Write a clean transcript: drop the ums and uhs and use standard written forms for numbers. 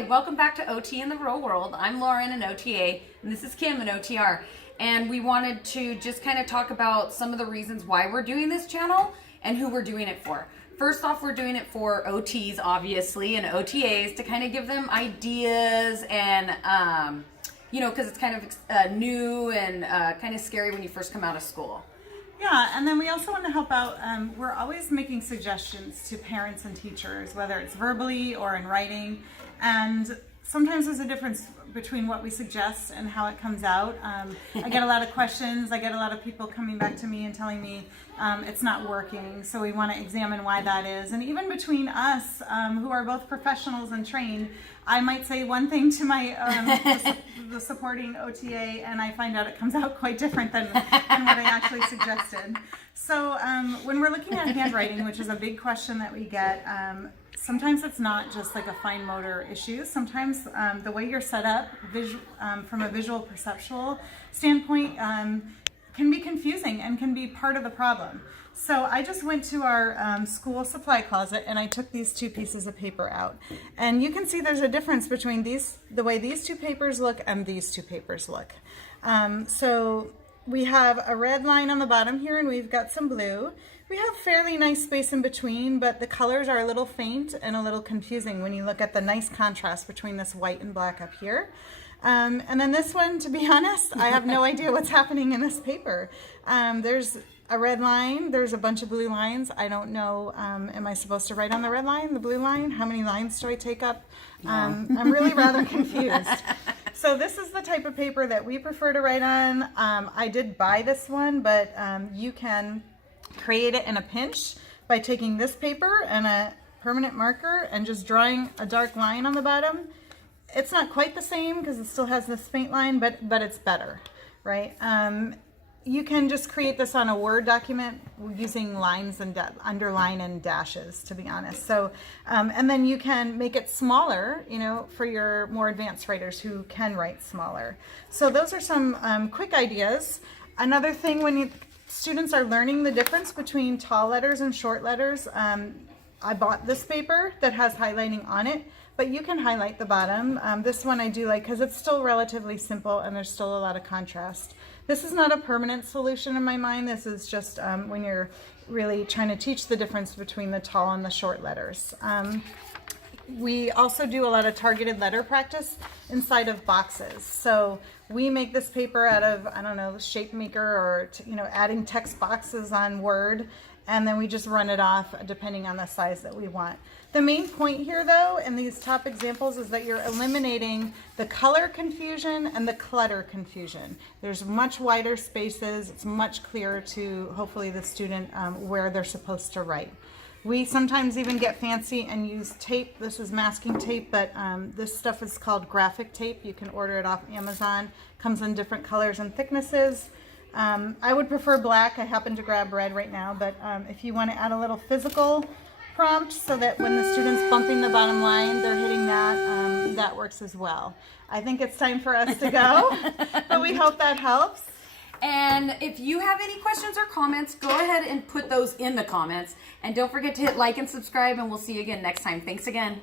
Welcome back to OT in the Real World. I'm Lauren, an OTA, and this is Kim, an OTR. And we wanted to just kind of talk about some of the reasons why we're doing this channel and who we're doing it for. First off, we're doing it for OTs, obviously, and OTAs to kind of give them ideas and, because it's kind of new and kind of scary when you first come out of school. Yeah, and then we also want to help out. We're always making suggestions to parents and teachers, whether it's verbally or in writing. And sometimes there's a difference between what we suggest and how it comes out. I get a lot of questions. I get a lot of people coming back to me and telling me it's not working. So we want to examine why that is. And even between us, who are both professionals and trained, I might say one thing to my the supporting OTA, and I find out it comes out quite different than what I actually suggested. So when we're looking at handwriting, which is a big question that we get, sometimes it's not just like a fine motor issue. Sometimes the way you're set up from a visual perceptual standpoint can be confusing and can be part of the problem. So I just went to our school supply closet and I took these two pieces of paper out. And you can see there's a difference between the way these two papers look and these two papers look. So we have a red line on the bottom here and we've got some blue. We have fairly nice space in between, but the colors are a little faint and a little confusing when you look at the nice contrast between this white and black up here. And then this one, to be honest, I have no idea what's happening in this paper. There's a red line, there's a bunch of blue lines. I don't know, am I supposed to write on the red line, the blue line? How many lines do I take up? I'm really rather confused. So this is the type of paper that we prefer to write on. I did buy this one, but you can create it in a pinch by taking this paper and a permanent marker and just drawing a dark line on the bottom. It's not quite the same because it still has this faint line, but it's better, right? You can just create this on a Word document using lines and underline and dashes, to be honest. So, and then you can make it smaller, for your more advanced writers who can write smaller. So those are some quick ideas. Another thing when students are learning the difference between tall letters and short letters, I bought this paper that has highlighting on it, but you can highlight the bottom. This one I do like because it's still relatively simple and there's still a lot of contrast. This is not a permanent solution in my mind. This is just when you're really trying to teach the difference between the tall and the short letters. We also do a lot of targeted letter practice inside of boxes. So we make this paper out of, I don't know, shape maker or, adding text boxes on Word, and then we just run it off depending on the size that we want. The main point here, though, in these top examples is that you're eliminating the color confusion and the clutter confusion. There's much wider spaces. It's much clearer to, hopefully, the student where they're supposed to write. We sometimes even get fancy and use tape. This is masking tape, but this stuff is called graphic tape. You can order it off Amazon. Comes in different colors and thicknesses. I would prefer black. I happen to grab red right now, but if you want to add a little physical prompt so that when the student's bumping the bottom line, they're hitting that, that works as well. I think it's time for us to go, but we hope that helps. And if you have any questions or comments, go ahead and put those in the comments. And don't forget to hit like and subscribe, and we'll see you again next time. Thanks again.